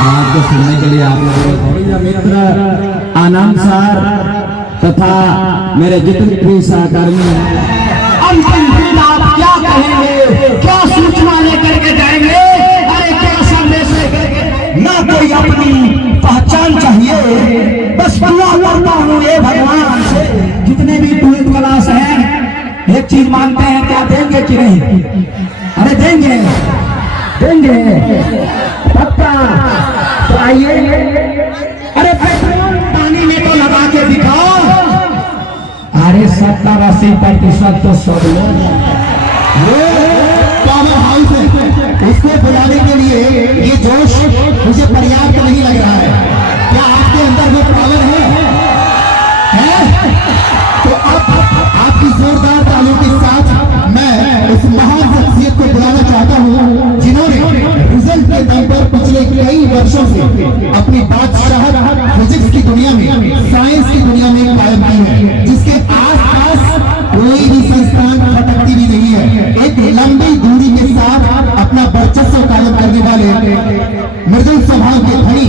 आज को सुनने के लिए आप लोगों मित्र आनंद सर तथा मेरे जितने भी सहकर्मी हैं, अंतिम दिन आप क्या कहेंगे, क्या सूचना लेकर के जाएंगे? अरे क्या संदेश लेकर? ना कोई अपनी पहचान चाहिए, बस दुआ करता हूँ ये भगवान से। जितने भी टूरिस्ट क्लास हैं एक चीज मांगते हैं, क्या देंगे कि नहीं? अरे देंगे पक्का। तो आइए, अरे पेट्रोल पानी में तो लगा के दिखाओ। अरे 70-80% तो सब लोग पावर हाउस है, उसको बुलाने के लिए ये जोश मुझे पर्याप्त नहीं लग रहा है। क्या आपके अंदर वो पावर है? तो अब आपकी जोरदार तालियों के साथ मैं उस महान शख्सियत को बुलाना चाहता हूँ जिन्होंने रिजल्ट के दम पर पिछले कई वर्षों से अपनी बादशाह फिजिक्स की दुनिया में, साइंस की दुनिया में कायम की है, जिसके आसपास कोई भी संस्थान खटकती भी नहीं है। एक लंबी दूरी के साथ अपना वर्चस्व कायम करने वाले मृदुल स्वभाव के धनी,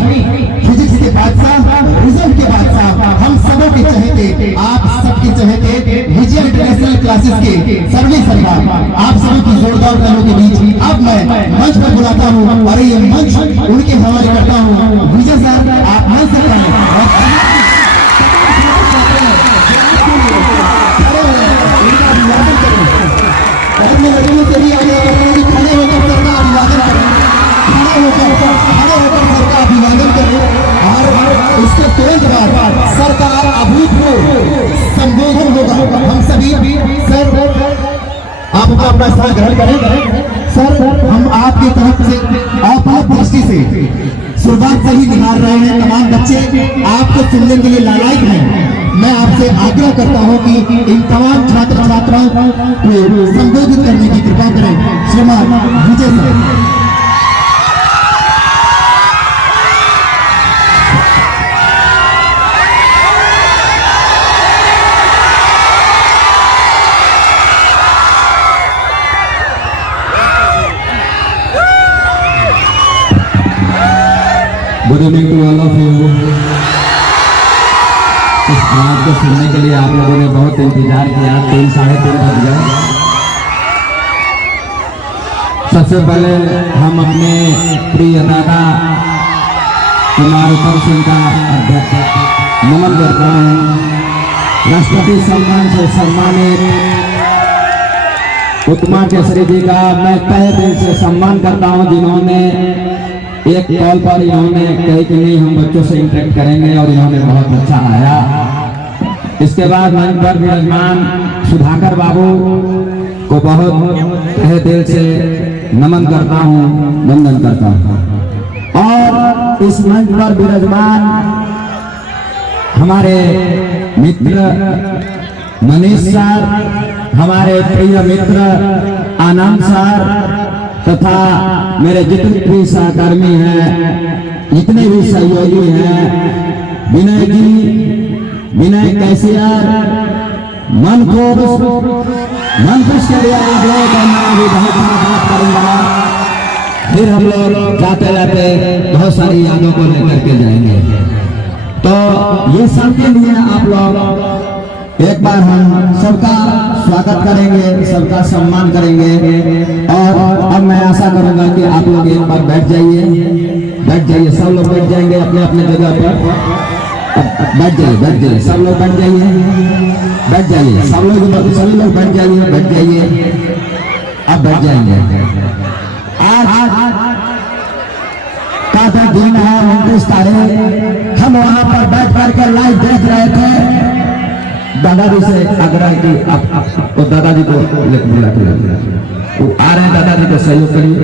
फिजिक्स के बादशाह, रिजल्ट के बादशाह, हम सबों के चहेते, आप सबके चहेते विजय इंटरनेशनल क्लासेस के सर्वे सरकार, आप सभी की जोरदार तालियों के बीच अब मैं मंच पर बुलाता हूँ और ये मंच उनके हवाले करता हूँ। विजय सर, आप मंच से खड़े होकर सबका अभिवादन करें, खड़े होकर सबका अभिवादन करें। और उसके तुरंत बाद सरकार अभूतपूर्व संबोधन होगा। हम सभी सर आप अपना स्थान ग्रहण करें। सर, हम आपकी तरफ से अपनी दृष्टि से शुरुआत से ही निहार रहे हैं। तमाम बच्चे आपको सुनने के लिए लालायित हैं। मैं आपसे आग्रह करता हूं कि इन तमाम छात्र छात्राओं को संबोधित करने की कृपा करें। श्रीमान Vijay sir. Good evening to all of you. इस बात को सुनने के लिए आप लोगों ने बहुत इंतजार किया। 3-3:30 बज गए। सबसे पहले हम अपने प्रिय दादा कुमार उत्तम सिंह का नमन करते हैं। राष्ट्रपति सम्मान से सम्मानित उत्तमा केसरी जी का मैं तहे दिल से सम्मान करता हूं, जिन्होंने एक कॉल पर इन्होंने कही कि नहीं हम बच्चों से इंटरेक्ट करेंगे और इन्होंने बहुत अच्छा आया। इसके बाद मंच पर विराजमान सुधाकर बाबू को बहुत तहे दिल से नमन करता हूँ, वंदन करता हूँ। और इस मंच पर विराजमान हमारे मित्र मनीष सर, हमारे प्रिय मित्र आनंद सर तथा मेरे जितने भी सहकर्मी हैं, जितने भी सहयोगी हैं, विनय जी, विनय कैसियर, मन खुश के लिए करना भी बहुत बात करूंगा। फिर हम लोग जाते जाते बहुत सारी यादों को लेकर के जाएंगे। तो ये सबके लिए आप लोग एक बार हम सबका स्वागत करेंगे, सबका सम्मान करेंगे। और अब मैं आशा करूंगा कि आप लोग एक बार बैठ जाइए, सब लोग बैठ जाएंगे अपने अपने जगह पर। बैठ जाइए, सब लोग बैठ जाइए, सभी लोग बैठ जाइए। अब बैठ जाएंगे। आज का दिन है 29 तारीख। हम वहां पर बैठ करके लाइव देख रहे थे। दादाजी से आग्रह की आप दादाजी को बुला के वो आ रहे हैं, दादाजी को सहयोग करिए।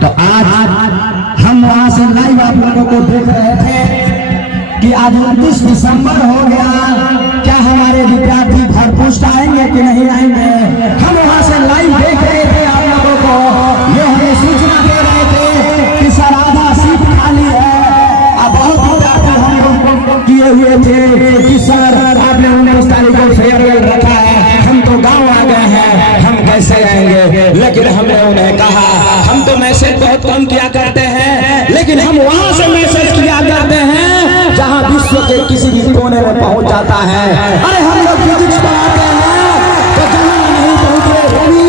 तो आज हम वहां से लाइव आप लोगों को देख रहे थे कि आज 29 दिसंबर हो गया। क्या हमारे विद्यार्थी भरपूर आएंगे कि नहीं आएंगे? हम वहां से लाइव देख रहे थे आप लोगों को। ये हमें सूचना दे रहे थे कि सर आधा सीट खाली है। अब बहुत किए हुए थे कि सर आपने 19 तारीख को फेयरवेल रखा है, हम तो गांव आ गए हैं, हम कैसे आएंगे? लेकिन हमने उन्हें कहा हम तो मैसेज बहुत कम किया करते हैं, लेकिन हम वहां से मैसेज किया करते हैं जहां विश्व के किसी भी कोने में पहुंच जाता है। अरे हम लोग फिजिक्स पढ़ाते हैं तो जहां नहीं पहुंचे रवि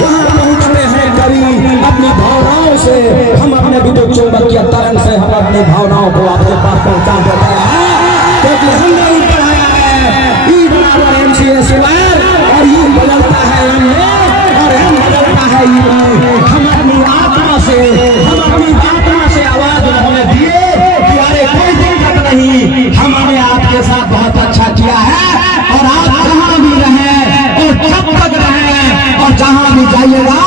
वहां पहुंचते हैं कवि। अपनी भावनाओं से हम अपने विद्युत चुंबकीय तरंग से हम अपनी भावनाओं को आपके पास पहुंचा देते हैं, क्योंकि हमने ही पढ़ाया है E बराबर mc स्क्वायर और U बदलता है m और m बदलता है U। हम अपनी आत्मा से आवाज उन्होंने दिए कि अरे कोई दिक्कत नहीं, हमने आपके साथ बहुत अच्छा किया है और आप जहां भी रहे और जब तक रहे और जहां भी जाइएगा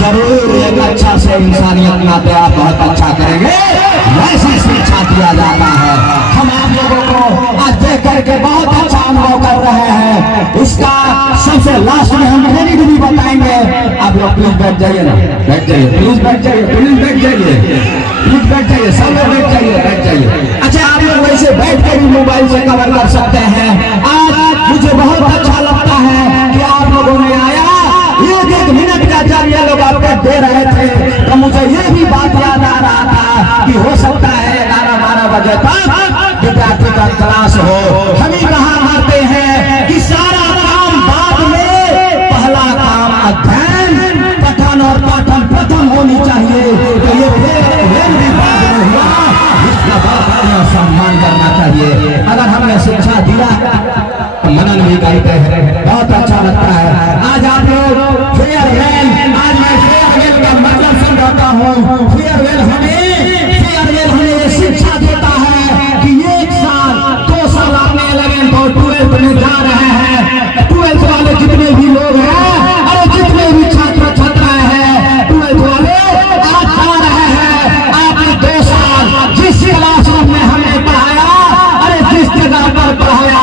जरूर एक अच्छा से इंसानियत नाते आप बहुत अच्छा करेंगे, वैसी शिक्षा दिया जाता है। हम आप लोगों को आज देख करके बहुत अच्छा अनुभव कर रहे हैं। इसका सबसे लास्ट में हम ट्रेनिंग भी बताएंगे। आप लोग प्लीज बैठ जाइए ना, बैठ जाइए, प्लीज बैठ जाइए, प्लीज बैठ जाइए, प्लीज बैठ जाइए, सब लोग बैठ जाइए, बैठ जाइए। अच्छा, आप लोग वैसे बैठ के भी मोबाइल से कवर कर सकते हैं। आज मुझे बहुत अच्छा लगता है कि आप लोगों ने आया, एक मिनट का जब ये लोग अपडेट दे रहे थे तो मुझे ये भी बात याद आ रहा था कि हो सकता है 11-12 बजे तक विद्यार्थी का क्लास हो। हम ही कहा मारते हैं कि सारा काम बाद में, पहला काम अध्ययन, पठन और पाठन प्रथम होनी चाहिए। तो ये भी बाद में हुआ, इसका बहुत सम्मान करना चाहिए। अगर हमने शिक्षा दिया मनन भी करते हैं, बहुत अच्छा लगता है। आज आप लोग फेयरवेल, आज मैं फेयरवेल का मतलब समझाता हूँ। फेयरवेल हमें ये शिक्षा देता है कि 1 साल 2 साल आपने 11th और 12th में जा रहे हैं। 12th वाले जितने भी लोग हैं, अरे जितने भी छात्र छात्राएं हैं 12th वाले आज जा रहे हैं। आपने 2 साल जिस क्लासरूम में हमें पढ़ाया, अरे जिस जगह पर पढ़ाया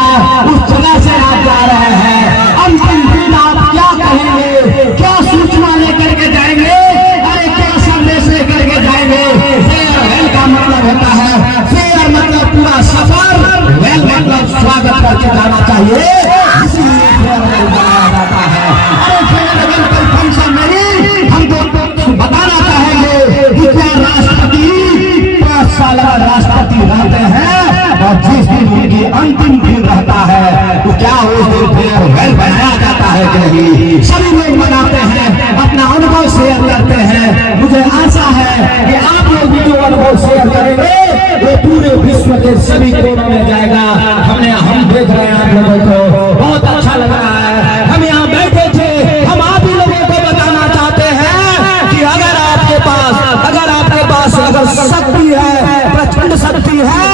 उस जगह से आप जा रहे हैं। अंतिम दिन आप क्या कहेंगे, क्या सूचना लेकर के जाएंगे, अरे क्या संदेश लेकर के जाएंगे। फेयरवेल का मतलब होता है, फेयर मतलब पूरा सफर, वेल मतलब स्वागत करके जाना चाहिए, इसीलिए फेयरवेल बनाया जाता है। अरे फेयरवेल कोई फंक्शन नहीं, हम तो बताना चाहेंगे कि क्या राष्ट्रपति 5 साल बाद राष्ट्रपति रहते हैं और जिस दिन उनकी अंतिम दिन रहता है तो क्या उस दिन फेयरवेल बनाया जाता है कि नहीं। सभी लोग मनाते हैं, अपना अनुभव शेयर करते हैं। मुझे आशा है कि आप लोग भी जो अनुभव शेयर करेंगे वो पूरे विश्व के सभी कोनों में जाएगा। हम देख रहे हैं आप लोगों को बहुत अच्छा लग रहा है। हम यहाँ बैठे थे, हम आप ही लोगों को बताना चाहते हैं कि अगर आपके पास अगर शक्ति है, प्रचंड शक्ति है,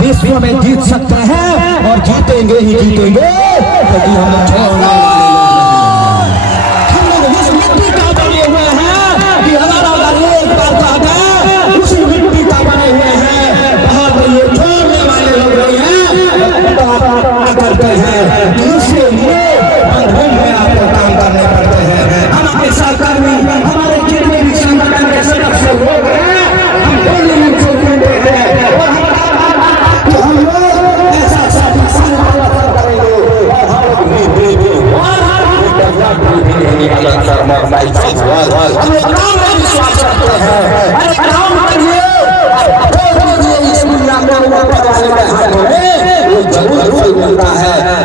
विश्व में जीत सकते हैं और जीतेंगे ही जीतेंगे, क्योंकि हम लोग छोड़ने वाले हम लोग उस मिट्टी का बने हुए हैं कि अगर एक बार जागा उसी मिट्टी का बने हुए हैं। बहुत ये छोड़ने वाले लोग नहीं हैं, करते हैं, इसलिए बंधन में आपको काम करने पड़ते हैं। हम अपने सहकर्मी, हमारे जितने भी संगठन के सदस्य लोग हैं, हम दिल्ली में छोड़ते हैं और हम लोग ऐसा करेंगे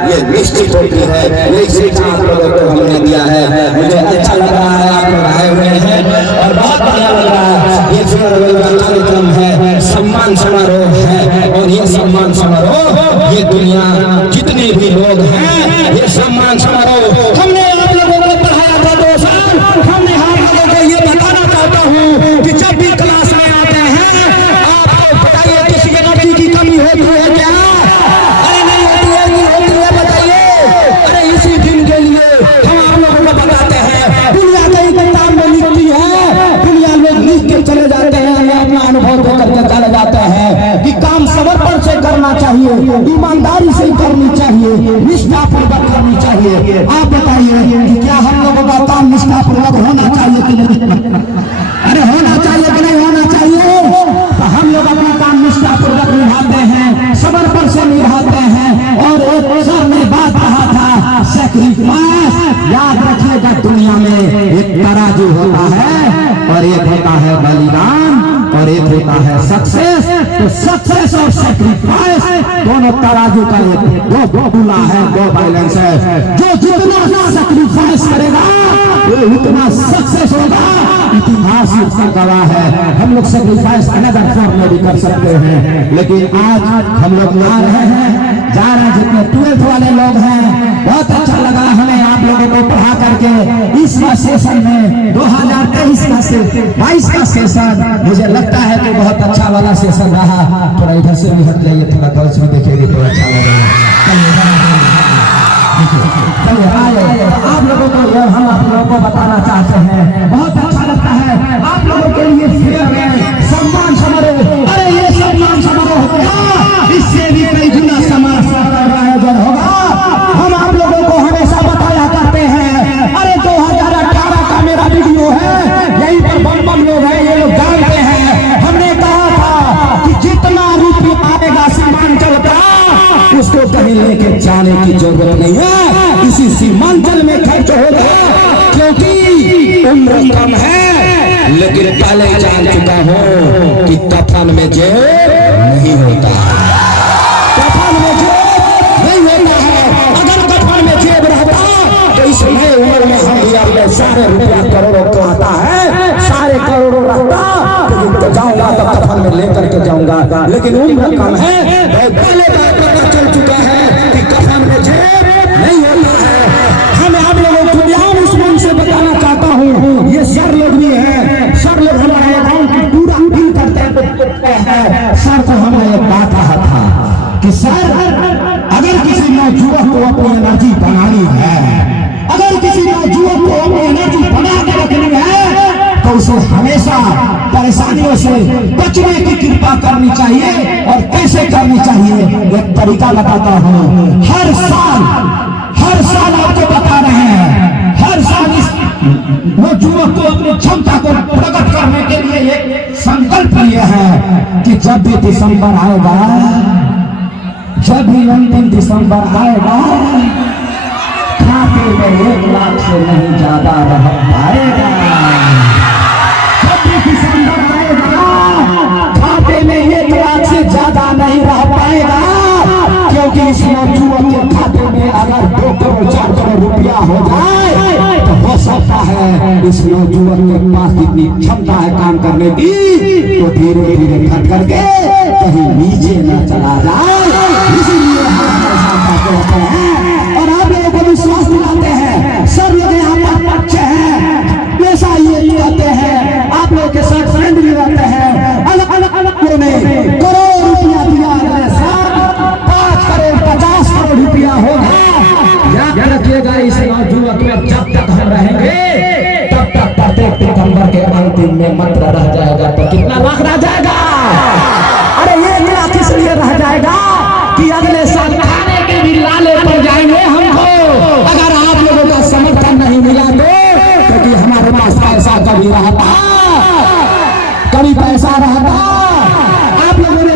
ये निश्चित होती है। ये शिक्षा आप लोगों को हमने दिया है, मुझे अच्छा लग रहा है। आप लोग आए हुए हैं और बहुत बढ़िया लग रहा है। ये फेयरवेल का कार्यक्रम है, सम्मान समारोह है और ये सम्मान समारोह ये दुनिया जितने भी लोग हैं, ये सम्मान समारोह हमने आप लोगों को पढ़ाया था 2 साल। हमने आप लोगों को ये बताना चाहता हूँ कि जब भी क्लास में आते हैं आप बताइए किसी के नौकरी की कमी होती है क्या? अरे नहीं होती है, नहीं होती है, बताइए। अरे इसी दिन के लिए हम आप लोगों को बताते हैं। दुनिया कई किताब में लिखती है, दुनिया लोग लिख के चले जाते हैं, अपना अनुभव करके चले जाते हैं कि काम समर्पण से करना चाहिए, ईमानदारी से करनी चाहिए, निष्ठापूर्वक करनी चाहिए। आप बताइए कि क्या हम लोगों का काम निष्ठापूर्वक होना चाहिए कि नहीं? अरे होना चाहिए कि नहीं होना चाहिए? तो हम लोग अपना काम निष्ठापूर्वक निभाते हैं, समर्पण से निभाते हैं। और एक सर ने बात कहा था, सैक्रिफाइस, याद रखिएगा दुनिया में एक तराजू होता है और एक होता है बलिदान और एक होता है सक्सेस। तो सक्सेस और सेक्रीफाइस दोनों तराजू का दो बुला है, दो बैलेंस है। जो जितना सेक्रीफाइस करेगा वो उतना सक्सेस होगा। इतिहास इसका गवाह है। हम लोग सेक्रीफाइस अनदर फॉर्म में भी कर सकते हैं, लेकिन आज हम लोग आ रहे हैं, जा रहे हैं। जितने 12th वाले लोग हैं, बहुत अच्छा लगा हमें आप लोगों को पढ़ा करके। इस सेशन में 2023 का 22 का सेशन मुझे लगता है कि बहुत अच्छा वाला सेशन रहा। थोड़ा इधर से भी हट जाइए, थोड़ा गर्ल्स में देखिए तो अच्छा लगेगा। आप लोगों को यह हम आप लोगों को बताना चाहते हैं, बहुत अच्छा लगता है आप लोगों के लिए सम्मान समारोह। अरे ये सम्मान समारोह होगा, इससे भी कई गुना समाज का आयोजन होगा। हम आप लोगों को हमेशा बताया करते हैं, अरे 2018 का मेरा वीडियो है, यहीं पर बम लोग हैं, ये लोग जानते हैं। हमने कहा था कि जितना रुपया आएगा सीमांचल का, उसको कहीं लेके जाने की जरूरत नहीं है, इसी सीमांचल में खर्च होगा। क्योंकि उम्र कम है, लेकिन पहले जान चुका हूं कि कफन में जेब नहीं होता, कफन में जेब नहीं होता है। अगर कफन में जेब रहता तो इस नए उम्र में हम अपने सारे रुपया करोड़ों को आता है, सारे करोड़ों रहता तो जाऊंगा तो कफन में लेकर के जाऊंगा, लेकिन उम्र कम है। पहले पता चल चुका है कि कफन में जेब नहीं होता है। हम आप लोगों को ध्यान इस मन से बताना चाहता हूँ, ये सर लोग भी है, सर लोग हमारे गाँव की पूरा फील करते हैं। सर को हमें एक बात कहा था कि सर अगर किसी नौजुवक को अपनी एनर्जी बनानी है, अगर किसी नौजुवक को अपनी एनर्जी बना के रखनी है, तो उसे हमेशा परेशानियों से बचने की कृपा करनी चाहिए। और कैसे करनी चाहिए, एक तरीका बताता हूँ। हर साल आपको बता रहे हैं, हर साल इस नौजुवक को अपनी क्षमता को प्रकट करने के लिए एक संकल्प लिए हैं कि जब भी दिसंबर आएगा, जब भी अंतिम दिसंबर आएगा, खाते में 1 लाख से नहीं ज्यादा रह पाएगा। जब भी दिसंबर आएगा, खाते में 1 लाख से ज्यादा नहीं रह पाएगा। क्योंकि इस नौजुवक के खाते में अगर 2 करोड़ 4 करोड़ रुपया हो जाए तो हो सकता है इस नौजुवक के पास जितनी क्षमता है काम करने की, तो धीरे धीरे घट करके कहीं नीचे न चला जाए। इसीलिए हम कहते हैं और आप लोगों को विश्वास दिलाते हैं। सब लोग यहाँ पर अच्छे हैं, ऐसा ये कहते हैं, आप लोग के साथ फ्रेंड भी रहते हैं। अलग अलग करोड़ रुपया दिया, अगले साल 5 करोड़ 50 करोड़ रुपया होगा। याद रखिएगा, इस नौजुवक में जब तक हम रहेंगे तब तक प्रत्येक दिसंबर के अंतिम में मात्र रह जाएगा तो कितना लाख रह जाएगा। अरे ये 1 लाख इसलिए रह जाएगा कि अगले साल खाने के भी लाले पड़ जाएंगे हमको, अगर आप लोगों का समर्थन नहीं मिला तो। क्योंकि हमारे पास पैसा कभी रहता, कभी पैसा रहता। आप लोगों ने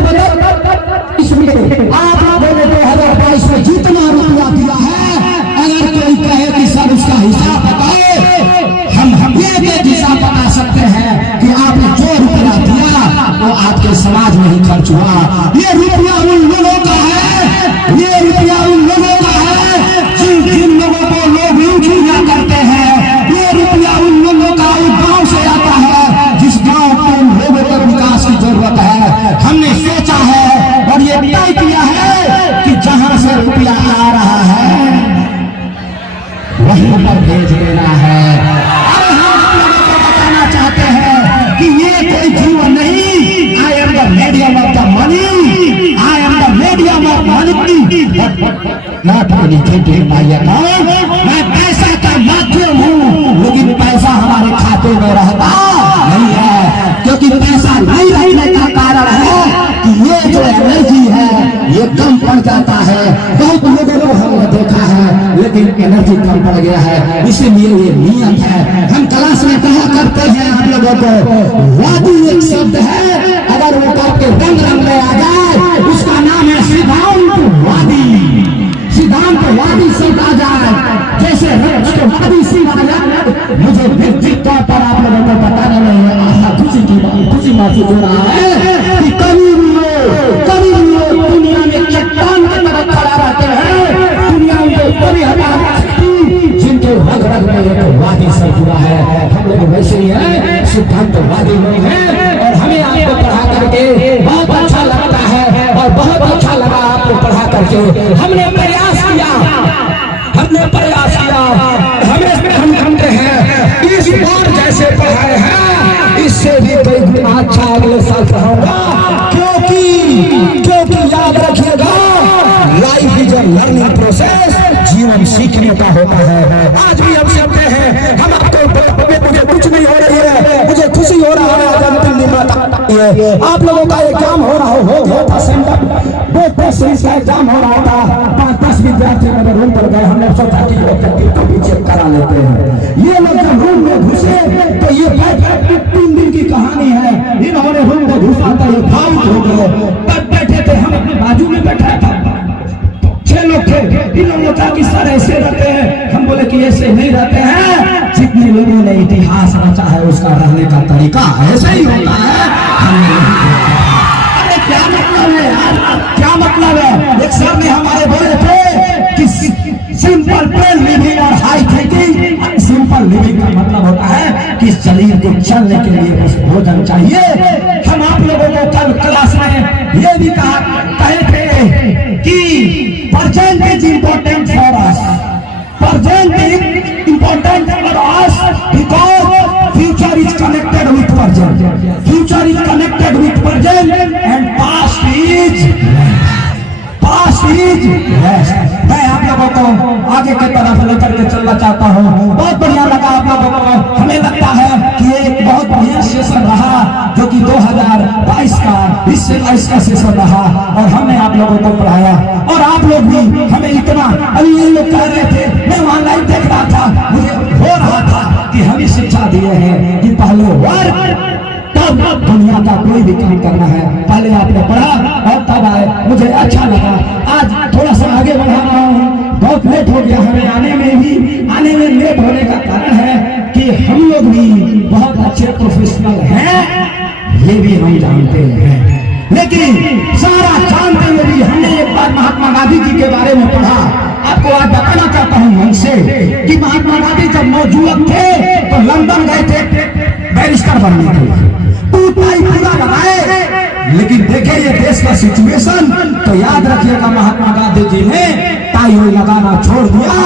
इसमें आप लोगों ने 2022 में जितना रुपया दिया है, अगर कोई कहे कि सर उसका हिसाब बताए, हम ये हिसाब बता सकते हैं कि आपने जो रुपया दिया वो आपके समाज में ही खर्च हुआ। ये रुपया उन लोगों का है, ये रुपया उन लोगों का है जिन लोगों को लोग यूज किया करते हैं। ये रुपया उन लोगों का उन गाँव से आता है जिस गाँव को उन लोगों को विकास की जरूरत है। हमने सोचा है और ये तय किया है कि जहां से रुपया आ रहा है वहीं पर भेज देना है। अरे हम आप लोगों को बताना चाहते हैं कि ये कोई जीवन नहीं। I am the medium of the money, I am the medium of money, not money my account. मैं पैसा का माध्यम हूँ, लेकिन पैसा हमारे खाते में रहता नहीं है। क्योंकि पैसा नहीं रहने का कारण है कि ये जो एनर्जी है ये कम पड़ जाता है। बहुत लोगों को हमने देखा है, लेकिन एनर्जी कम पड़ गया है, इसीलिए ये नियम है। हम क्लास में कहा करते हैं आप लोगों को, वादी एक शब्द है, अगर वो आपके रंग रंग में आ जाए उसका नाम है सिद्धांतवादी। सिद्धांतवादी शब्द आ जाए, जैसे वादी सिंह आ जाए। मुझे व्यक्तिगत तौर पर आप लोगों को बताना नहीं है, खुशी महसूस हो रहा है। के हमने प्रयास किया, हमें हम जानते हैं इस बार जैसे पढ़ाए हैं इससे भी कई गुना अच्छा अगले साल पढ़ाऊंगा, क्योंकि याद रखिएगा life is a learning process, जीवन सीखने का होता है। आज भी हम सीखते हैं, हम आपको मुझे कुछ नहीं हो रही है, मुझे खुशी हो रहा है, आज अंतिम दिन आप लोगों का एग्जाम हो गया था, सेंटर वो टेस्ट सीरीज का एग्जाम हो रहा था, 5-10 विद्यार्थी मेरे रूम पर गए, हमने सोचा कि ऑब्जेक्टिव को भी चेक करा लेते हैं। ये लोग जब रूम में घुसे तो ये 3 दिन की कहानी है, इन्होंने रूम में घुसा था, ये भावुक हो गए, तब बैठे थे, हम अपने बाजू में बैठा था, 6 लोग थे, इन लोगों ने कहा कि सर ऐसे रहते हैं, हम बोले कि ऐसे नहीं रहते हैं, जितने लोगों ने इतिहास रचा है उसका रहने का तरीका ऐसे ही होता है। अरे क्या मतलब है यार, क्या मतलब है? एक सर ने हमारे बोले थे कि सिंपल प्लेन लिविंग और हाई थिंकिंग। सिंपल लिविंग का मतलब होता है कि शरीर को चलने के लिए बस भोजन चाहिए। हम आप लोगों को कल क्लास में ये भी कहे थे कि present is important for us, present is important for us because future is connected with present, future is connected with present and past is मैं आप लोगों को आगे की तरफ लेकर के चलना चाहता हूँ। बहुत बढ़िया लगा आप लोगों को, हमें लगता है कि एक बहुत बढ़िया सेशन रहा जो कि 2022 का 2022 का सेशन रहा और हमने आप लोगों को पढ़ाया और आप लोग भी हमें इतना, अभी ये लोग कह रहे थे, मैं वहां लाइव देख रहा था, मुझे हो रहा था कि हमें शिक्षा दिए हैं कि पहले वर्क तब दुनिया का कोई भी काम करना है, पहले आपने पढ़ा और तब आए। मुझे अच्छा लगा, आज थोड़ा सा आगे बढ़ा रहा हूँ, बहुत लेट हो गया हमें आने में लेट होने का कारण है कि हम लोग भी बहुत अच्छे प्रोफेशनल हैं, ये भी हम जानते हैं, लेकिन सारा जानते हुए भी हमने एक बार महात्मा गांधी जी के बारे में पढ़ा। आपको आज बताना चाहता हूँ मन से कि महात्मा गांधी जब मौजूद थे तो लंदन गए थे बैरिस्टर बनने के लिए, पूरा लगाए, लेकिन देखे ये देश का सिचुएशन तो याद रखिएगा महात्मा गांधी जी ने टाई लगाना छोड़ दिया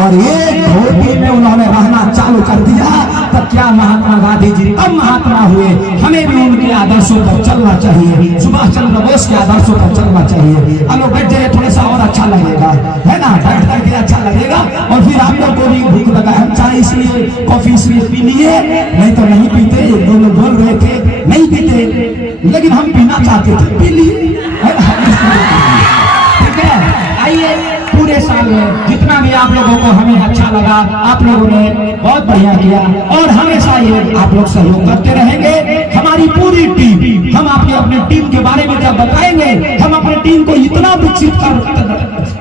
और एक धोती में उन्होंने रहना चालू कर दिया। तब क्या महात्मा गांधी जी कब महात्मा हुए? हमें भी उनके आदर्शों पर चलना चाहिए, सुभाष चंद्र बोस के आदर्शों पर चलना चाहिए। अलो बैठ जाइए, थोड़ा सा और अच्छा लगेगा, है ना, बैठ करके अच्छा लगेगा। और फिर आप लोग को भी भूख लगा है, चाय इसलिए कॉफी इसलिए पी लिए, नहीं तो नहीं पीते। ये दोनों बोल रहे थे नहीं पीते, लेकिन हम पीना चाहते थे, पी लिए, ठीक है। आइए, पूरे साल में जितना भी आप लोगों को हमें अच्छा लगा, आप लोगों ने बहुत बढ़िया किया और हमेशा ये आप लोग सहयोग करते रहेंगे। हमारी पूरी टीम, हम आपकी अपनी टीम के बारे में जब बताएंगे, हम अपनी टीम को इतना विकसित कर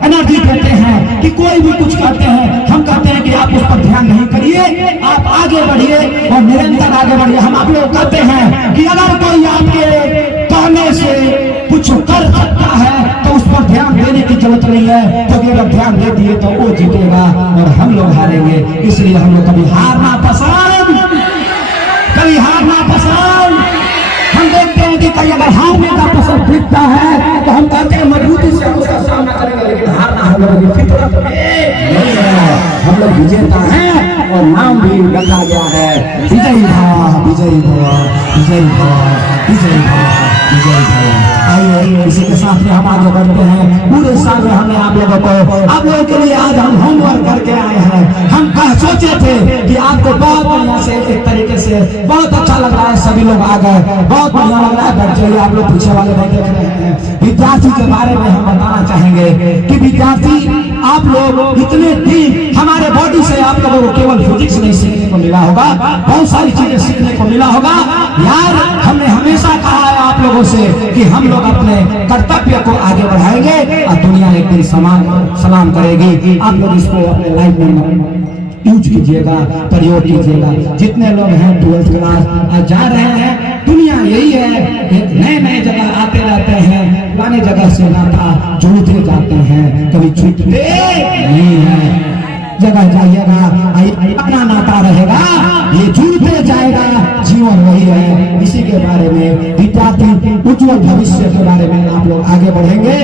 एनर्जी देते हैं कि कोई भी कुछ करते हैं, हम कहते हैं कि आप उस पर ध्यान नहीं करिए, आप आगे बढ़िए और निरंतर आगे बढ़िए। हम आप लोग कहते हैं कि अगर कोई आपके कहने से कुछ कर सकता है तो उस पर ध्यान देने की जरूरत नहीं है, क्योंकि अगर ध्यान दे दिए तो वो जीतेगा और हम लोग हारेंगे। इसलिए हम लोग कभी हारना पसंद, हम देखते हैं कि कहीं अगर हारने का पसंद दिखता है तो हम कहते हैं मजबूती से हम उसका सामना करेंगे, लेकिन हारना हम लोगों की फितरत में नहीं है। हम लोग विजेता हैं और नाम भी रखा गया है, विजयी भव, विजयी भव, विजयी भव, विजयी भव, विजयी भव। आइए, इसी के साथ में हम आगे बढ़ते हैं। पूरे साल में हमने आप लोगों के लिए आज हम होमवर्क करके आए हैं। हम सोचे थे कि आपको बहुत बढ़िया से एक तरीके से बहुत अच्छा लग रहा है, सभी लोग आ गए, बहुत बढ़िया लग रहा है। बैठ जाइए, आप लोग पीछे वाले नहीं देख रहे हैं। विद्यार्थी के बारे में हम बताना चाहेंगे कि विद्यार्थी आप लोग इतने दिन हमारे बॉडी से आप लोगों को केवल फिजिक्स नहीं सीखने को मिला होगा, बहुत सारी चीजें सीखने को मिला होगा। यार, हमने हमेशा कहा है आप लोगों से कि हम लोग अपने कर्तव्य को आगे बढ़ाएंगे और दुनिया एक दिन सलाम करेगी। आप लोग इसको अपने लाइफ में यूज कीजिएगा, प्रयोग कीजिएगा। जितने लोग हैं 12th क्लास जा रहे हैं, दुनिया यही है, नए जगह आते रहते हैं, पुराने जगह से नाता जुड़ते जाते हैं, कभी छूटते नहीं है। जगह जाइएगा, अपना नाता रहेगा, ये जुड़ते जाएगा, जीवन वही है। इसी के बारे में विद्यार्थी उज्जवल भविष्य के बारे में आप लोग आगे बढ़ेंगे।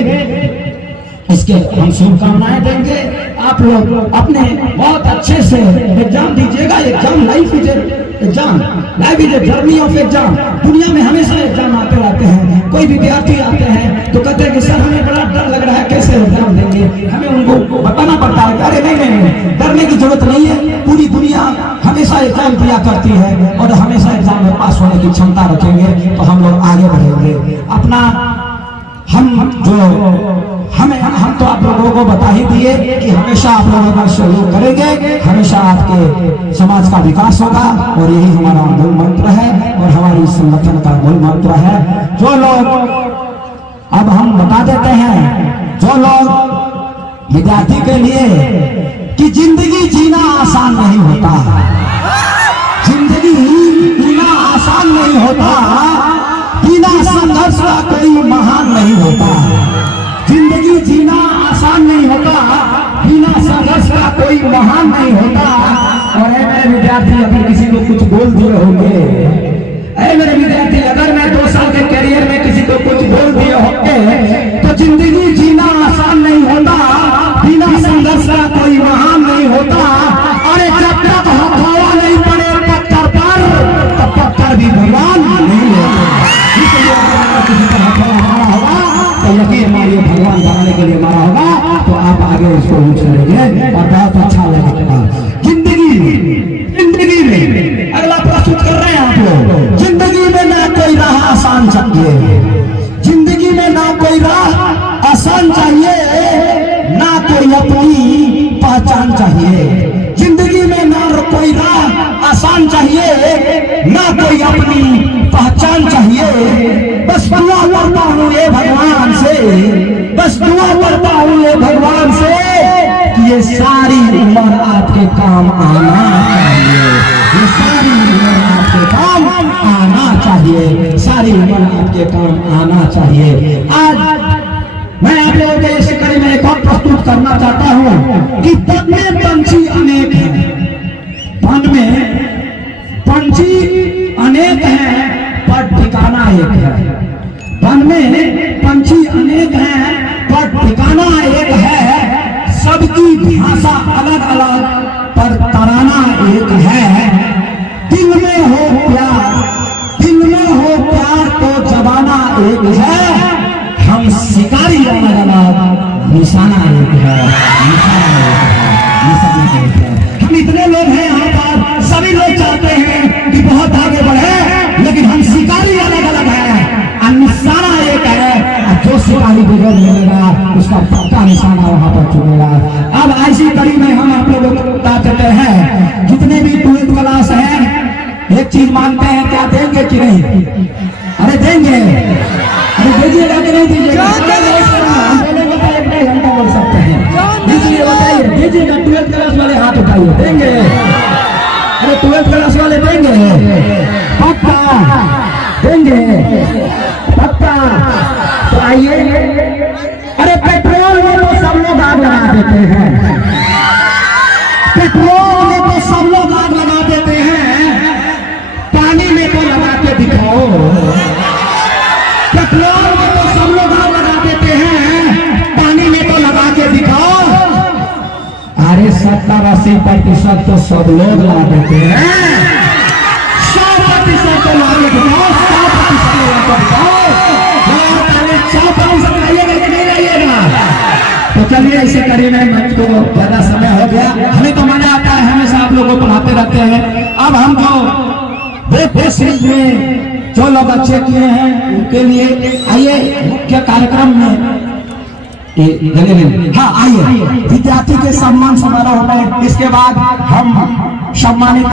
इसके हम शुभकामनाएं देंगे। आप लोग अपने बहुत अच्छे से एग्जाम दीजिएगा। Exam life is exam, life is a journey of exam. दुनिया में हमेशा एग्जाम आते रहते हैं। कोई विद्यार्थी आते हैं तो कहते हैं कि सर हमें बड़ा डर लग रहा है, कैसे एग्जाम देंगे। हमें उनको बताना पड़ता है अरे नहीं, डरने की जरूरत नहीं है। पूरी दुनिया हमेशा एग्जाम दिया करती है और हमेशा एग्जाम में पास होने की क्षमता रखेंगे तो हम लोग आगे बढ़ेंगे। अपना हम तो आप लोगों को बता ही दिए कि हमेशा आप लोगों का सहयोग करेंगे, हमेशा आपके समाज का विकास होगा और यही हमारा मूल मंत्र है और हमारी संगठन का मूल मंत्र है। जो लोग, अब हम बता देते हैं, जो लोग विद्यार्थी के लिए कि जिंदगी जीना आसान नहीं होता, जिंदगी जीना आसान नहीं होता, बिना संघर्ष का कोई महान नहीं होता। जिंदगी जीना आसान नहीं होता, बिना संघर्ष का कोई महान नहीं होता। और मेरे विद्यार्थी अगर किसी को कुछ बोल दिए होंगे, मेरे विद्यार्थी अगर मैं 2 साल के करियर में किसी को कुछ बोल दिए होंगे तो जिंदगी जीना आसान नहीं होता, बिना संघर्ष का कोई महान नहीं होता। अरे जब तक हवा नहीं पड़े पत्थर पर तब पत्थर भी भगवान नहीं होता। किसी का हमारा होगा तो यकीन मानिए भगवान बनाने के लिए मारा होगा तो आप आगे इसको चलेंगे और बहुत अच्छा लगेगा। जिंदगी में अगला प्रस्तुत कर रहे हैं आप लोग। जिंदगी में ना कोई राह आसान चाहिए, जिंदगी में ना कोई राह आसान चाहिए, ना कोई अपनी पहचान चाहिए। जिंदगी में ना कोई राह आसान चाहिए, ना कोई अपनी पहचान चाहिए। बस दुआ करता हूँ ये भगवान से, बस दुआ करता हूँ ये भगवान से कि ये सारी उम्र आपके काम आना चाहिए, ये सारी उम्र आपके काम आना चाहिए, सारी उम्र आपके काम आना चाहिए। आज मैं आप लोगों के इस कड़ी में एक और प्रस्तुत करना चाहता हूँ कि वन में पंछी अनेक हैं, वन में पंछी अनेक हैं पर ठिकाना एक है। वन में पंछी अनेक हैं पर ठिकाना एक है। सबकी भाषा अलग अलग पर तराना एक है। दिल में हो प्यार, दिल में हो प्यार तो जबाना एक है। हम शिकारी अलग अलग, निशाना एक है, निशाना एक है। हम इतने लोग हैं यहाँ पर, सभी लोग चाहते हैं कि बहुत आगे बढ़े, लेकिन हम शिकारी अलग अलग है और निशाना एक है। जो शिकारी बिगड़ मिलेगा उसका पक्का निशाना वहाँ पर चुनेगा। अब ऐसी कड़ी में हम आप लोगों को बताते हैं, जितने भी 12th क्लास है एक चीज मांगते हैं, क्या देंगे कि नहीं? अरे देंगे, अरे दीजिएगा कि नहीं दीजिएगा? हम बोल सकते हैं, इसलिए बताइए दीजिएगा। 12th क्लास वाले हाथ उठाइए, देंगे? अरे 12th क्लास वाले देंगे? पक्का देंगे, पक्का। तो आइए, अरे पेट्रोल में तो सब लोग आग लगा देते हैं, पेट्रोल में तो सब लोग आग लगा देते हैं, पानी में तो लगा के दिखाओ। पेट्रोल में तो सब लोग आग लगा देते हैं, पानी में तो लगा के दिखाओ। अरे 70-80% तो सब लोग लगा देते हैं, 100% तो लगा के दिखाओ, 100% लगा के दिखाओ। 100% लाइएगा कि नहीं लाइएगा? तो चलिए इसे कड़ी में मंच को ज्यादा समय हो गया। हमें तो मजा आता है, हमेशा आप लोगों को पढ़ाते रहते हैं। अब हम जो में जो लोग अच्छे किए हैं उनके लिए आइए मुख्य कार्यक्रम में हाँ आइए विद्यार्थी के सम्मान समारोह में। इसके बाद हम सम्मानित